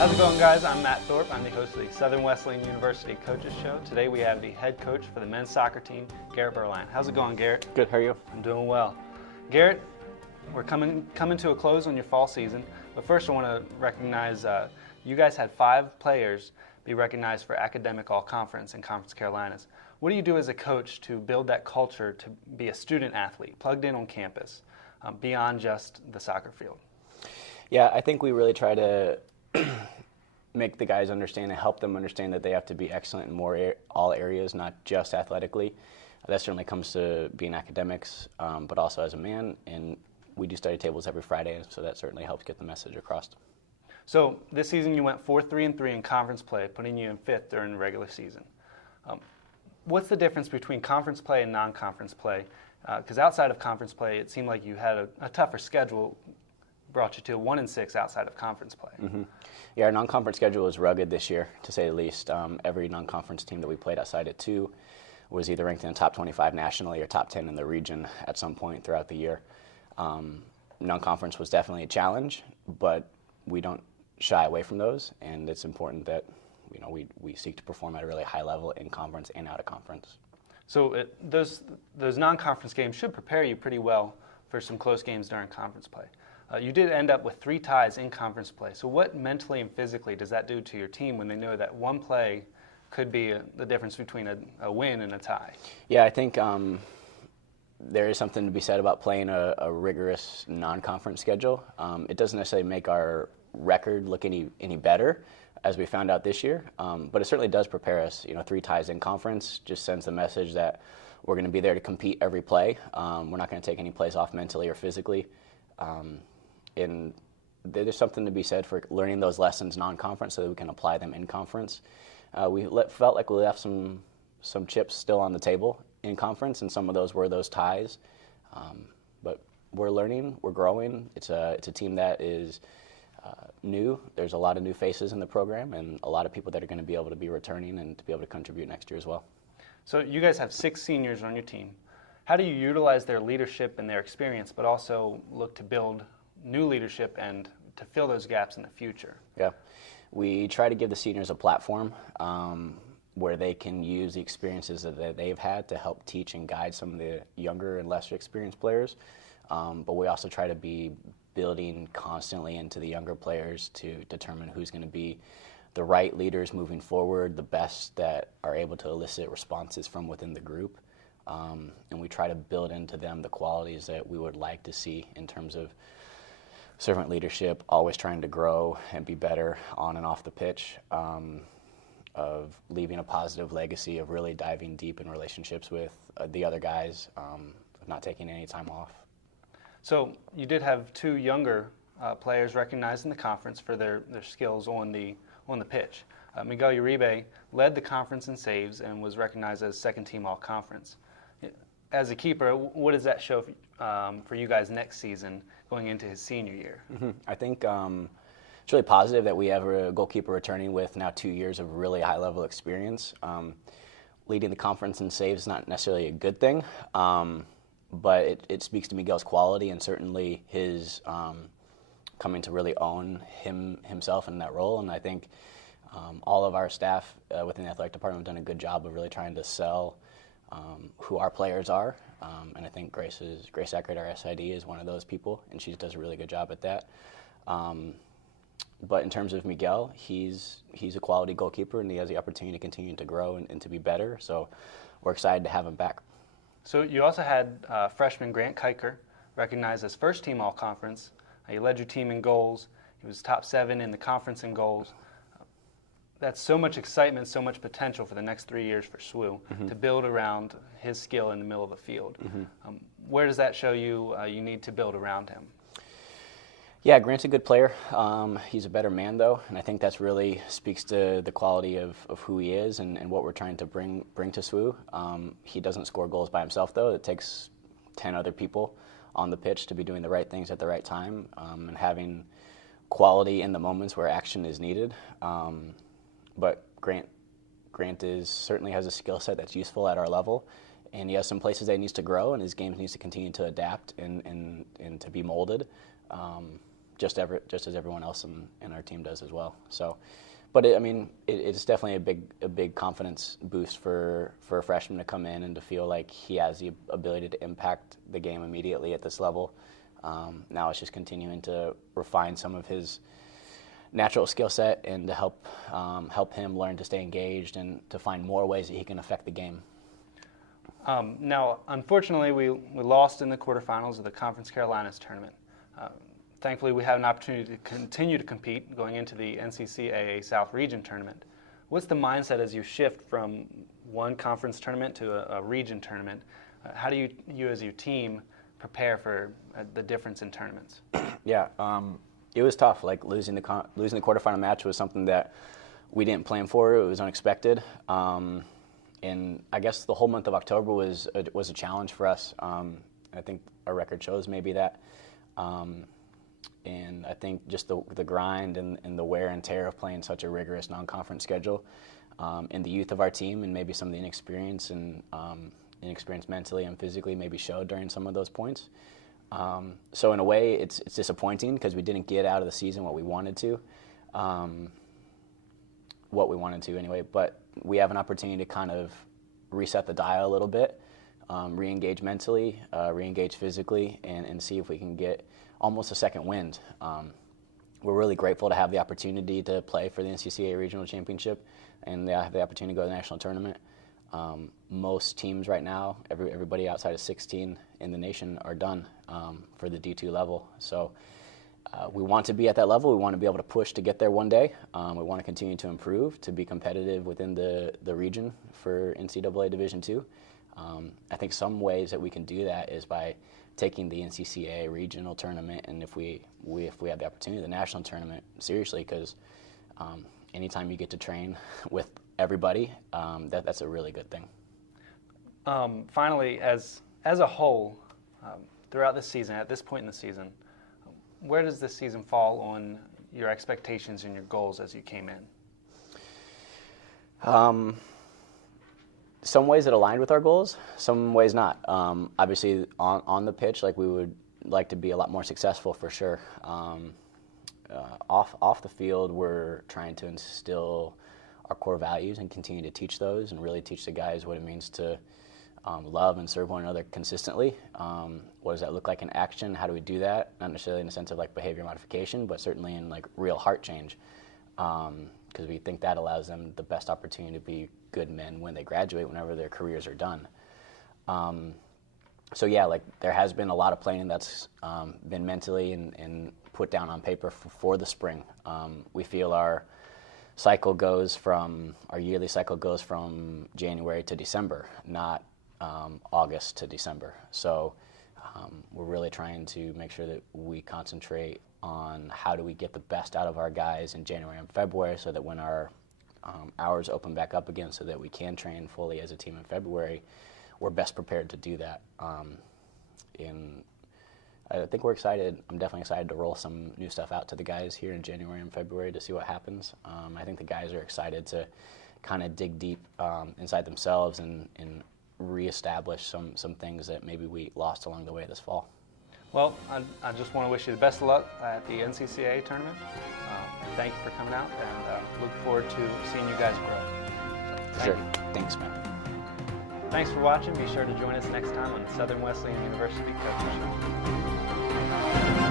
How's it going, guys? I'm Matt Thorpe. I'm the host of the Southern Wesleyan University Coaches Show. Today we have the head coach for the men's soccer team, Garrett Berline. How's it going, Garrett? Good, how are you? I'm doing well. Garrett, we're coming to a close on your fall season, but first I want to recognize you guys had 5 players be recognized for academic all-conference in Conference Carolinas. What do you do as a coach to build that culture to be a student athlete, plugged in on campus, beyond just the soccer field? Yeah, I think we really try to make the guys understand and help them understand that they have to be excellent in all areas, not just athletically. That certainly comes to being academics, but also as a man. And we do study tables every Friday, so that certainly helps get the message across. So this season you went 4-3-3 in conference play, putting you in 5th during the regular season. What's the difference between conference play and non-conference play? Because outside of conference play, it seemed like you had a tougher schedule, brought you to 1-6 outside of conference play. Mm-hmm. Yeah, our non-conference schedule was rugged this year, to say the least. Every non-conference team that we played outside at 2 was either ranked in the top 25 nationally or top 10 in the region at some point throughout the year. Non-conference was definitely a challenge, but we don't shy away from those, and it's important that we seek to perform at a really high level in conference and out of conference. So those non-conference games should prepare you pretty well for some close games during conference play. You did end up with 3 ties in conference play. So what mentally and physically does that do to your team when they know that one play could be the difference between a win and a tie? Yeah, I think there is something to be said about playing a rigorous non-conference schedule. It doesn't necessarily make our record look any better, as we found out this year, but it certainly does prepare us. 3 ties in conference just sends the message that we're going to be there to compete every play. We're not going to take any plays off mentally or physically. And there's something to be said for learning those lessons non-conference so that we can apply them in conference. We felt like we left some chips still on the table in conference, and some of those were those ties. But we're learning, we're growing. It's a team that is new. There's a lot of new faces in the program and a lot of people that are going to be able to be returning and to be able to contribute next year as well. So you guys have 6 seniors on your team. How do you utilize their leadership and their experience, but also look to build new leadership and to fill those gaps in the future? Yeah, we try to give the seniors a platform where they can use the experiences that they've had to help teach and guide some of the younger and lesser experienced players. But we also try to be building constantly into the younger players to determine who's going to be the right leaders moving forward, the best that are able to elicit responses from within the group. And we try to build into them the qualities that we would like to see in terms of servant leadership, always trying to grow and be better on and off the pitch, of leaving a positive legacy, of really diving deep in relationships with the other guys, of not taking any time off. So you did have 2 younger players recognized in the conference for their skills on the pitch. Miguel Uribe led the conference in saves and was recognized as second-team all-conference. As a keeper, what does that show for you guys next season going into his senior year? Mm-hmm. I think it's really positive that we have a goalkeeper returning with now 2 years of really high-level experience. Leading the conference in saves is not necessarily a good thing, but it speaks to Miguel's quality and certainly his coming to really own himself in that role. And I think all of our staff within the athletic department have done a good job of really trying to sell who our players are. And I think Grace Eckert, our SID, is one of those people, and she does a really good job at that. But in terms of Miguel, he's a quality goalkeeper, and he has the opportunity to continue to grow and to be better. So we're excited to have him back. So you also had freshman Grant Kiker recognized as first-team all-conference. He led your team in goals. He was top 7 in the conference in goals. That's so much excitement, so much potential for the next 3 years for SWU to build around his skill in the middle of the field. Where does that show you you need to build around him? Yeah, Grant's a good player. He's a better man, though, and I think that's really speaks to the quality of who he is and what we're trying to bring to SWU. He doesn't score goals by himself, though. It takes 10 other people on the pitch to be doing the right things at the right time and having quality in the moments where action is needed. But Grant certainly has a skill set that's useful at our level, and he has some places that he needs to grow, and his game needs to continue to adapt and to be molded. just as everyone else in our team does as well. So, but it's definitely a big confidence boost for a freshman to come in and to feel like he has the ability to impact the game immediately at this level. Now it's just continuing to refine some of his natural skill set and to help him learn to stay engaged and to find more ways that he can affect the game. Now, unfortunately, we lost in the quarterfinals of the Conference Carolinas tournament. Thankfully, we have an opportunity to continue to compete going into the NCCAA South Region tournament. What's the mindset as you shift from one conference tournament to a region tournament? How do you as your team prepare for the difference in tournaments? Yeah, it was tough. Like losing the quarterfinal match was something that we didn't plan for. It was unexpected. And I guess the whole month of October was a challenge for us. I think our record shows maybe that. And I think just the grind and the wear and tear of playing such a rigorous non-conference schedule, and the youth of our team and maybe some of the inexperience mentally and physically maybe showed during some of those points. So in a way, it's disappointing because we didn't get out of the season what we wanted to anyway. But we have an opportunity to kind of reset the dial a little bit, re-engage mentally, re-engage physically, and see if we can get almost a second wind. We're really grateful to have the opportunity to play for the NCCAA Regional Championship and have the opportunity to go to the national tournament. Most teams right now, everybody outside of 16 in the nation are done for the D2 level. So we want to be at that level. We want to be able to push to get there one day. We want to continue to improve, to be competitive within the region for NCAA Division II. I think some ways that we can do that is by taking the NCCAA regional tournament, and if we have the opportunity, the national tournament seriously, because anytime you get to train with everybody, that's a really good thing. Finally, as a whole, throughout this season, at this point in the season, where does this season fall on your expectations and your goals as you came in? Some ways it aligned with our goals, some ways not. Obviously, on the pitch, like we would like to be a lot more successful for sure. Off the field, we're trying to instill our core values and continue to teach those and really teach the guys what it means to love and serve one another consistently. What does that look like in action? How do we do that? Not necessarily in the sense of like behavior modification, but certainly in like real heart change. Because we think that allows them the best opportunity to be good men when they graduate, whenever their careers are done. So yeah, like there has been a lot of planning that's been mentally and put down on paper for the spring. We feel our yearly cycle goes from January to December, not August to December. So we're really trying to make sure that we concentrate on how do we get the best out of our guys in January and February, so that when our hours open back up again so that we can train fully as a team in February, we're best prepared to do that. And I think we're excited. I'm definitely excited to roll some new stuff out to the guys here in January and February to see what happens. I think the guys are excited to kind of dig deep inside themselves and reestablish some things that maybe we lost along the way this fall. Well, I just want to wish you the best of luck at the NCCAA tournament. Thank you for coming out, and look forward to seeing you guys grow. For sure. Thanks, Matt. Thanks for watching. Be sure to join us next time on Southern Wesleyan University Coaching Show.